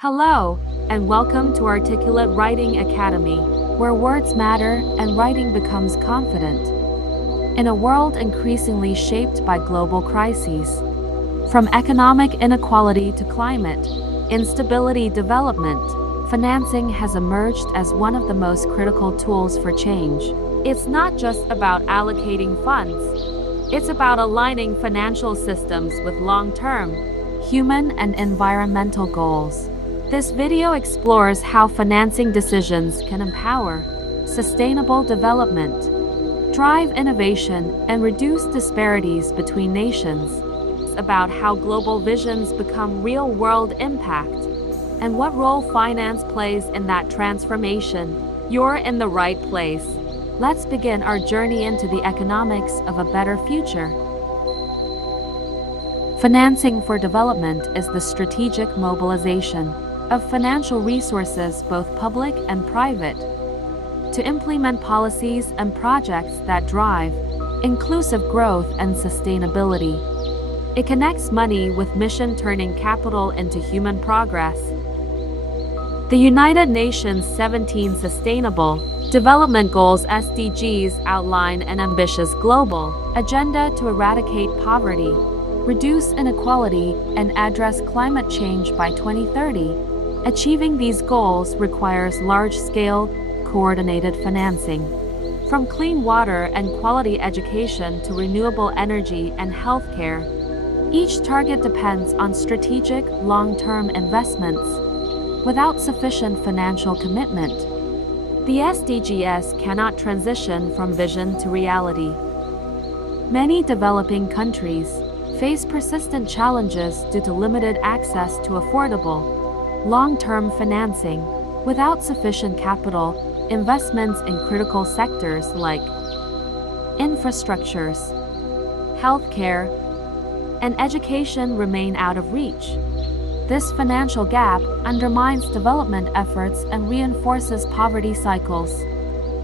Hello, and welcome to Articulate Writing Academy, where words matter and writing becomes confident. In a world increasingly shaped by global crises, from economic inequality to climate instability development, financing has emerged as one of the most critical tools for change. It's not just about allocating funds, it's about aligning financial systems with long-term human and environmental goals. This video explores how financing decisions can empower sustainable development, drive innovation, and reduce disparities between nations. It's about how global visions become real-world impact and what role finance plays in that transformation. You're in the right place. Let's begin our journey into the economics of a better future. Financing for development is the strategic mobilization of financial resources, both public and private, to implement policies and projects that drive inclusive growth and sustainability. It connects money with mission, turning capital into human progress. The United Nations 17 Sustainable Development Goals (SDGs) outline an ambitious global agenda to eradicate poverty, reduce inequality, and address climate change by 2030. Achieving these goals requires large-scale, coordinated financing. From clean water and quality education to renewable energy and healthcare, each target depends on strategic, long-term investments. Without sufficient financial commitment, the SDGs cannot transition from vision to reality. Many developing countries face persistent challenges due to limited access to affordable, long-term financing. Without sufficient capital, investments in critical sectors like infrastructures, healthcare, and education remain out of reach. This financial gap undermines development efforts and reinforces poverty cycles.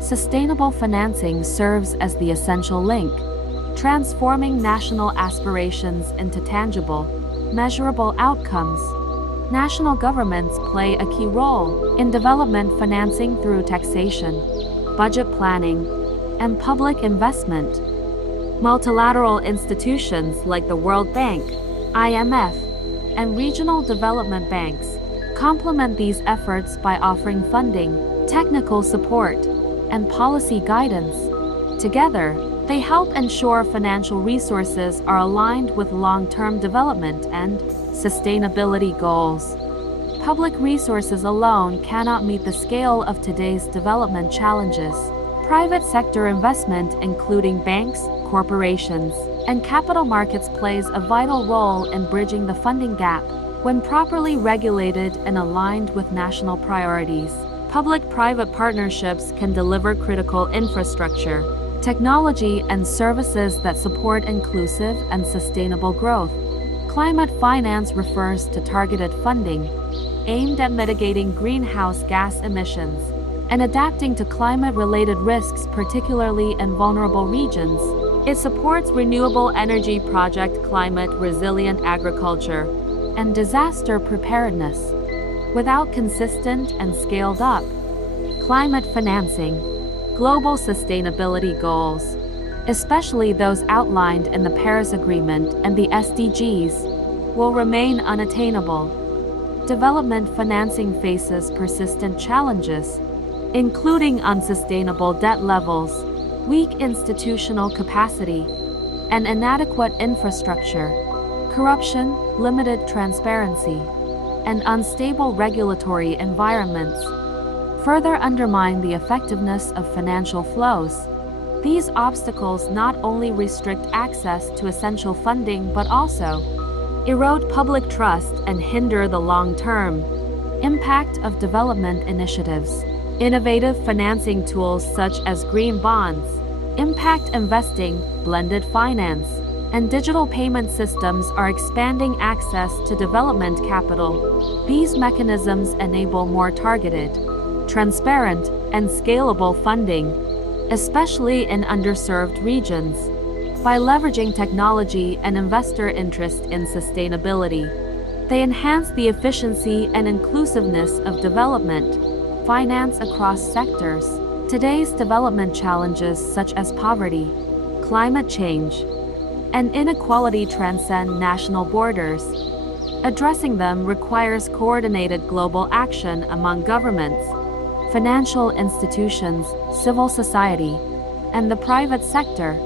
Sustainable financing serves as the essential link, transforming national aspirations into tangible, measurable outcomes. National governments play a key role in development financing through taxation, budget planning, and public investment. Multilateral institutions like the World Bank, IMF, and regional development banks complement these efforts by offering funding, technical support, and policy guidance. Together, they help ensure financial resources are aligned with long-term development and sustainability goals. Public resources alone cannot meet the scale of today's development challenges. Private sector investment, including banks, corporations, and capital markets, plays a vital role in bridging the funding gap. When properly regulated and aligned with national priorities, public-private partnerships can deliver critical infrastructure, technology, and services that support inclusive and sustainable growth. Climate finance refers to targeted funding aimed at mitigating greenhouse gas emissions and adapting to climate-related risks, particularly in vulnerable regions. It supports renewable energy projects, climate-resilient agriculture, and disaster preparedness. Without consistent and scaled-up climate financing, global sustainability goals, especially those outlined in the Paris Agreement and the SDGs, will remain unattainable. Development financing faces persistent challenges, including unsustainable debt levels, weak institutional capacity, and inadequate infrastructure. Corruption, limited transparency, and unstable regulatory environments further undermine the effectiveness of financial flows. These obstacles not only restrict access to essential funding but also erode public trust and hinder the long-term impact of development initiatives. Innovative financing tools such as green bonds, impact investing, blended finance, and digital payment systems are expanding access to development capital. These mechanisms enable more targeted, transparent, and scalable funding, especially in underserved regions. By leveraging technology and investor interest in sustainability, They enhance the efficiency and inclusiveness of development, finance across sectors. Today's development challenges such as poverty, climate change, and inequality transcend national borders. Addressing them requires coordinated global action among governments, financial institutions, civil society, and the private sector.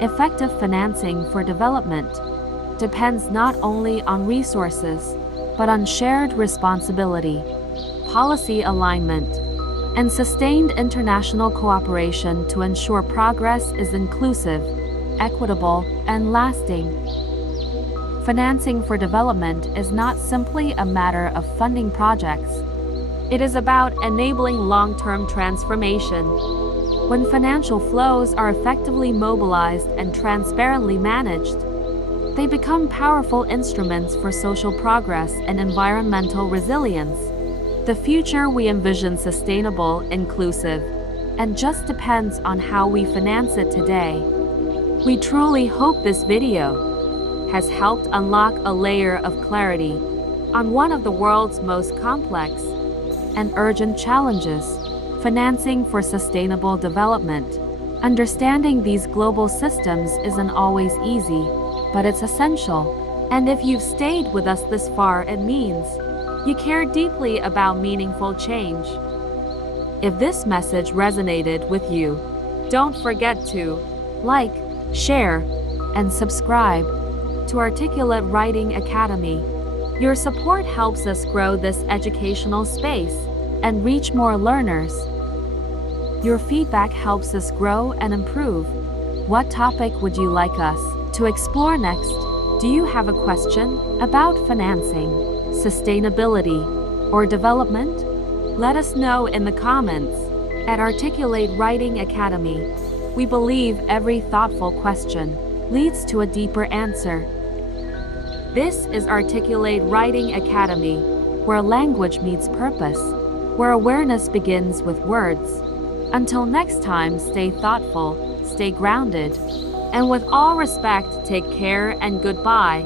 Effective financing for development depends not only on resources, but on shared responsibility, policy alignment, and sustained international cooperation to ensure progress is inclusive, equitable, and lasting. Financing for development is not simply a matter of funding projects. It is about enabling long-term transformation. When financial flows are effectively mobilized and transparently managed, they become powerful instruments for social progress and environmental resilience. The future we envision sustainable, inclusive, and just depends on how we finance it today. We truly hope this video has helped unlock a layer of clarity on one of the world's most complex and urgent challenges: financing for sustainable development. Understanding these global systems isn't always easy, but it's essential. And if you've stayed with us this far, it means you care deeply about meaningful change. If this message resonated with you, don't forget to like, share, and subscribe to Articulate Writing Academy. Your support helps us grow this educational space and reach more learners. Your feedback helps us grow and improve. What topic would you like us to explore next? Do you have a question about financing, sustainability, or development? Let us know in the comments. At Articulate Writing Academy, we believe every thoughtful question leads to a deeper answer. This is Articulate Writing Academy, where language meets purpose, where awareness begins with words. Until next time, stay thoughtful, stay grounded, and with all respect, take care and goodbye.